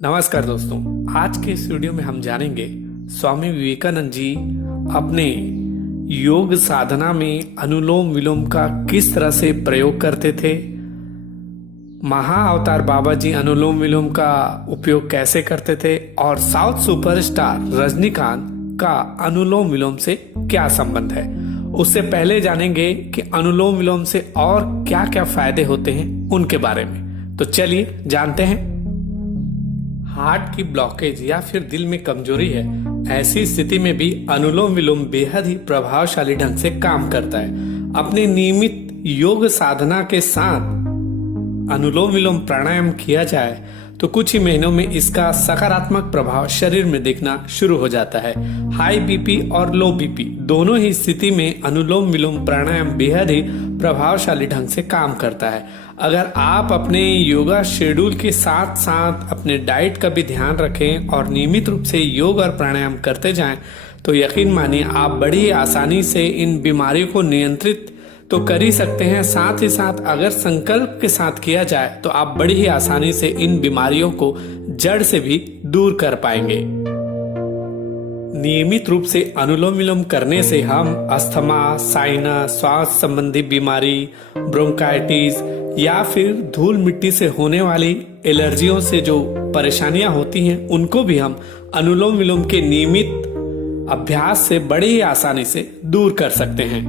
नमस्कार दोस्तों, आज के इस वीडियो में हम जानेंगे स्वामी विवेकानंद जी अपने योग साधना में अनुलोम विलोम का किस तरह से प्रयोग करते थे। महाअवतार बाबा जी अनुलोम विलोम का उपयोग कैसे करते थे और साउथ सुपरस्टार रजनीकांत का अनुलोम विलोम से क्या संबंध है। उससे पहले जानेंगे कि अनुलोम विलोम से और क्या क्या फायदे होते हैं उनके बारे में। तो चलिए जानते हैं। हार्ट की ब्लॉकेज या फिर दिल में कमजोरी है, ऐसी स्थिति में भी अनुलोम विलोम बेहद ही प्रभावशाली ढंग से काम करता है। अपने नियमित योग साधना के साथ अनुलोम विलोम प्राणायाम किया जाए तो कुछ ही महीनों में इसका सकारात्मक प्रभाव शरीर में दिखना शुरू हो जाता है। हाई बीपी और लो बीपी दोनों ही स्थिति में अनुलोम विलोम प्राणायाम बेहद ही प्रभावशाली ढंग से काम करता है। अगर आप अपने योगा शेड्यूल के साथ साथ अपने डाइट का भी ध्यान रखें और नियमित रूप से योग और प्राणायाम करते जाएं तो यकीन मानिए आप बड़ी आसानी से इन बीमारियों को नियंत्रित तो कर ही सकते हैं। साथ ही साथ अगर संकल्प के साथ किया जाए तो आप बड़ी ही आसानी से इन बीमारियों को जड़ से भी दूर कर पाएंगे। नियमित रूप से अनुलोम विलोम करने से हम अस्थमा, साइनस, श्वास संबंधी बीमारी, ब्रोंकाइटिस या फिर धूल मिट्टी से होने वाली एलर्जियों से जो परेशानियां होती हैं उनको भी हम अनुलोम विलोम के नियमित अभ्यास से बड़ी ही आसानी से दूर कर सकते हैं।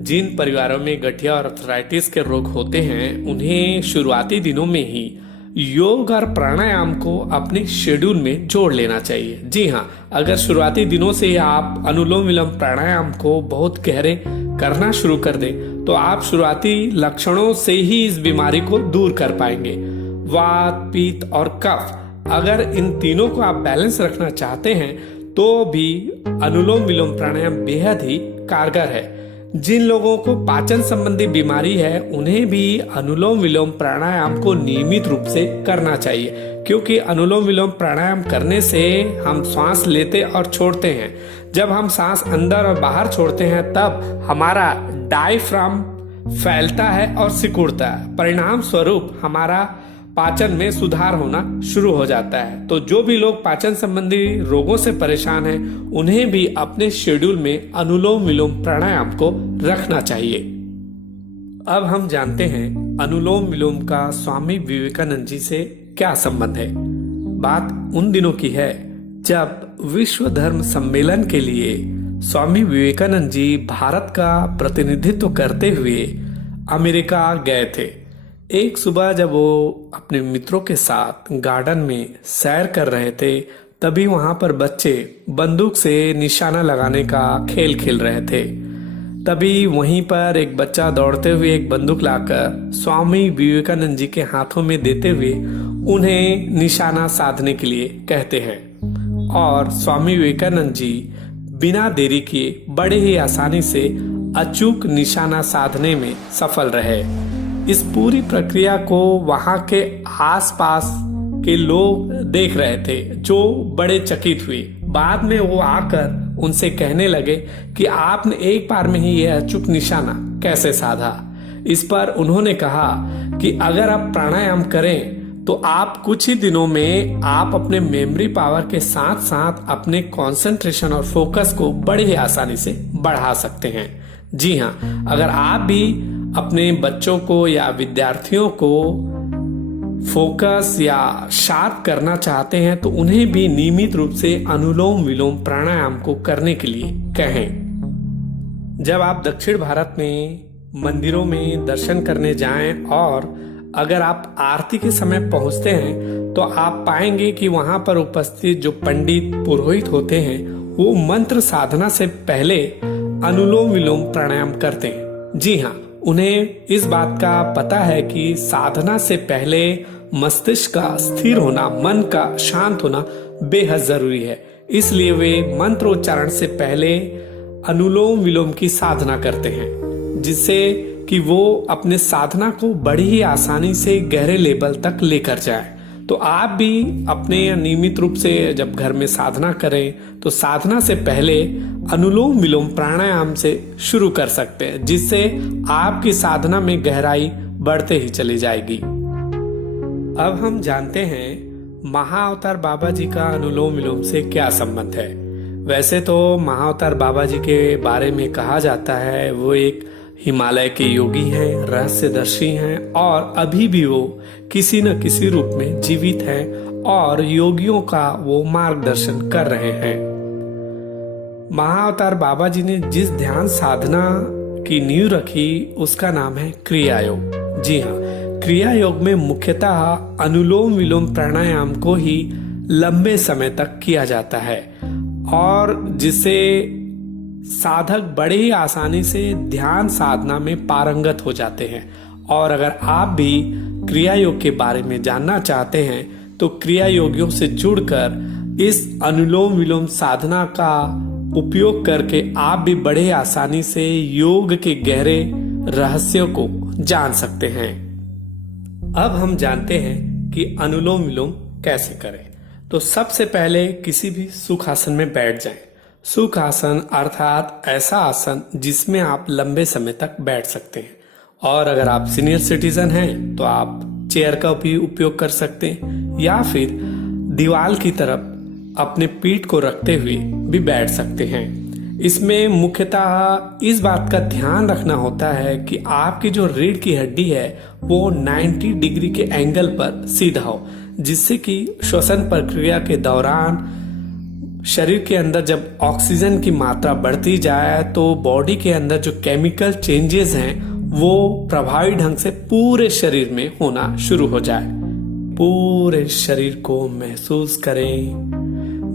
जिन परिवारों में गठिया और अर्थराइटिस के रोग होते हैं उन्हें शुरुआती दिनों में ही योग और प्राणायाम को अपने शेड्यूल में जोड़ लेना चाहिए। जी हाँ, अगर शुरुआती दिनों से आप अनुलोम विलोम प्राणायाम को बहुत गहरे करना शुरू कर दें तो आप शुरुआती लक्षणों से ही इस बीमारी को दूर कर पाएंगे। वात, पित्त और कफ, अगर इन तीनों को आप बैलेंस रखना चाहते हैं तो भी अनुलोम विलोम प्राणायाम बेहद ही कारगर है। जिन लोगों को पाचन संबंधी बीमारी है उन्हें भी अनुलोम विलोम प्राणायाम को नियमित रूप से करना चाहिए, क्योंकि अनुलोम विलोम प्राणायाम करने से हम सांस लेते और छोड़ते हैं। जब हम सांस अंदर और बाहर छोड़ते हैं तब हमारा डायफ्राम फैलता है और सिकुड़ता है। परिणाम स्वरूप हमारा पाचन में सुधार होना शुरू हो जाता है। तो जो भी लोग पाचन संबंधी रोगों से परेशान हैं उन्हें भी अपने शेड्यूल में अनुलोम विलोम प्राणायाम को रखना चाहिए। अब हम जानते हैं अनुलोम विलोम का स्वामी विवेकानंद जी से क्या संबंध है। बात उन दिनों की है जब विश्व धर्म सम्मेलन के लिए स्वामी विवेकानंद जी भारत का प्रतिनिधित्व करते हुए अमेरिका गए थे। एक सुबह जब वो अपने मित्रों के साथ गार्डन में सैर कर रहे थे तभी वहां पर बच्चे बंदूक से निशाना लगाने का खेल खेल रहे थे। तभी वहीं पर एक बच्चा दौड़ते हुए एक बंदूक लाकर स्वामी विवेकानंद जी के हाथों में देते हुए उन्हें निशाना साधने के लिए कहते हैं और स्वामी विवेकानंद जी बिना देरी किए बड़े ही आसानी से अचूक निशाना साधने में सफल रहे। इस पूरी प्रक्रिया को वहां के आसपास के लोग देख रहे थे जो बड़े चकित हुए। बाद में वो आकर उनसे कहने लगे कि आपने एक बार में ही यह अचूक निशाना कैसे साधा। इस पर उन्होंने कहा कि अगर आप प्राणायाम करें तो आप कुछ ही दिनों में आप अपने मेमोरी पावर के साथ साथ अपने कंसंट्रेशन और फोकस को बड़े ही आसानी से बढ़ा सकते हैं। जी हाँ, अगर आप भी अपने बच्चों को या विद्यार्थियों को फोकस या शार्प करना चाहते हैं तो उन्हें भी नियमित रूप से अनुलोम विलोम प्राणायाम को करने के लिए कहें। जब आप दक्षिण भारत में मंदिरों में दर्शन करने जाएं और अगर आप आरती के समय पहुंचते हैं तो आप पाएंगे कि वहां पर उपस्थित जो पंडित पुरोहित होते हैं वो मंत्र साधना से पहले अनुलोम विलोम प्राणायाम करते हैं। जी हाँ, उन्हें इस बात का पता है कि साधना से पहले मस्तिष्क का स्थिर होना, मन का शांत होना बेहद जरूरी है। इसलिए वे मंत्रोच्चारण से पहले अनुलोम विलोम की साधना करते हैं, जिससे कि वो अपने साधना को बड़ी ही आसानी से गहरे लेवल तक लेकर जाए। तो आप भी अपने नियमित रूप से जब घर में साधना करें तो साधना से पहले अनुलोम विलोम प्राणायाम से शुरू कर सकते हैं, जिससे आपकी साधना में गहराई बढ़ते ही चली जाएगी। अब हम जानते हैं महाअवतार बाबा जी का अनुलोम विलोम से क्या संबंध है? वैसे तो महाअवतार बाबा जी के बारे में कहा जाता है वो एक हिमालय के योगी हैं, रहस्यदर्शी हैं और अभी भी वो किसी न किसी रूप में जीवित हैं और योगियों का वो मार्गदर्शन कर रहे हैं। महाअवतार बाबा जी ने जिस ध्यान साधना की नींव रखी उसका नाम है क्रिया योग। जी हाँ, क्रिया योग में मुख्यतः अनुलोम विलोम प्राणायाम को ही लंबे समय तक किया जाता है और जिससे साधक बड़े ही आसानी से ध्यान साधना में पारंगत हो जाते हैं। और अगर आप भी क्रिया योग के बारे में जानना चाहते हैं तो क्रिया योगियों से जुड़कर इस अनुलोम विलोम साधना का उपयोग करके आप भी बड़े आसानी से योग के गहरे रहस्यों को जान सकते हैं। अब हम जानते हैं कि अनुलोम विलोम कैसे करें। तो सबसे पहले किसी भी सुखासन में बैठ जाएं। सुखासन अर्थात ऐसा आसन जिसमें आप लंबे समय तक बैठ सकते हैं और अगर आप सीनियर सिटीजन हैं तो आप चेयर का भी उपयोग कर सकते हैं या फिर दीवार की तरफ अपने पीठ को रखते हुए भी बैठ सकते हैं। इसमें मुख्यतः इस बात का ध्यान रखना होता है कि आपकी जो रीढ़ की हड्डी है वो 90 डिग्री के एंगल पर सीधा हो, जिससे कि श्वसन प्रक्रिया के दौरान शरीर के अंदर जब ऑक्सीजन की मात्रा बढ़ती जाए तो बॉडी के अंदर जो केमिकल चेंजेस हैं वो प्रभावी ढंग से पूरे शरीर में होना शुरू हो जाए। पूरे शरीर को महसूस करें।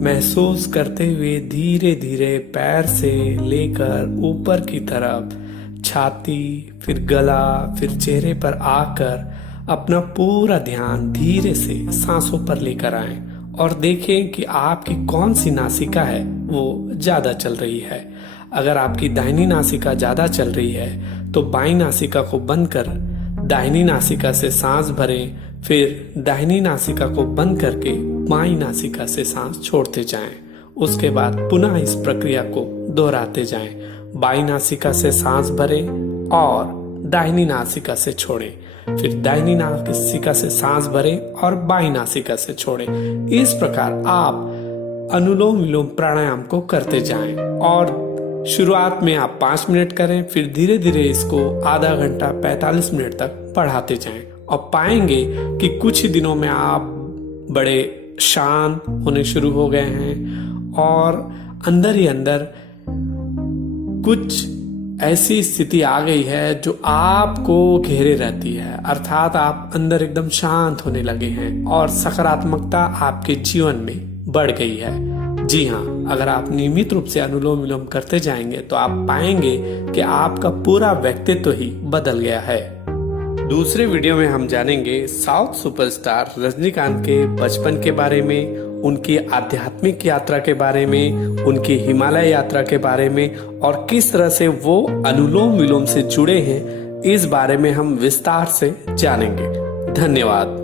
महसूस करते हुए धीरे धीरे पैर से लेकर ऊपर की तरफ छाती, फिर गला, फिर चेहरे पर आकर अपना पूरा ध्यान धीरे से सांसों पर लेकर आएं और देखें कि आपकी कौन सी नासिका है वो ज्यादा चल रही है। अगर आपकी दाहिनी नासिका ज्यादा चल रही है तो बाईं नासिका को बंद कर दाहिनी नासिका से सांस भरें, फिर दाहिनी नासिका को बंद करके बाईं नासिका से सांस छोड़ते जाएं। उसके बाद पुनः इस प्रक्रिया को दोहराते जाएं। बाईं नासिका से सांस भरें और दाहिनी नासिका से छोड़ें, फिर दाहिनी नासिका से सांस भरें और बाईं नासिका से छोड़ें। इस प्रकार आप अनुलोम विलोम प्राणायाम को करते जाएं और शुरुआत में आप 5 मिनट करें, फिर धीरे धीरे इसको आधा घंटा 45 मिनट तक बढ़ाते जाएं और पाएंगे कि कुछ ही दिनों में आप बड़े शांत होने शुरू हो गए हैं और अंदर ही अंदर कुछ ऐसी स्थिति आ गई है जो आपको घेरे रहती है, अर्थात आप अंदर एकदम शांत होने लगे हैं और सकारात्मकता आपके जीवन में बढ़ गई है। जी हाँ, अगर आप नियमित रूप से अनुलोम विलोम करते जाएंगे तो आप पाएंगे कि आपका पूरा व्यक्तित्व ही बदल गया है। दूसरे वीडियो में हम जानेंगे साउथ सुपरस्टार रजनीकांत के बचपन के बारे में, उनकी आध्यात्मिक यात्रा के बारे में, उनकी हिमालय यात्रा के बारे में और किस तरह से वो अनुलोम विलोम से जुड़े हैं, इस बारे में हम विस्तार से जानेंगे। धन्यवाद।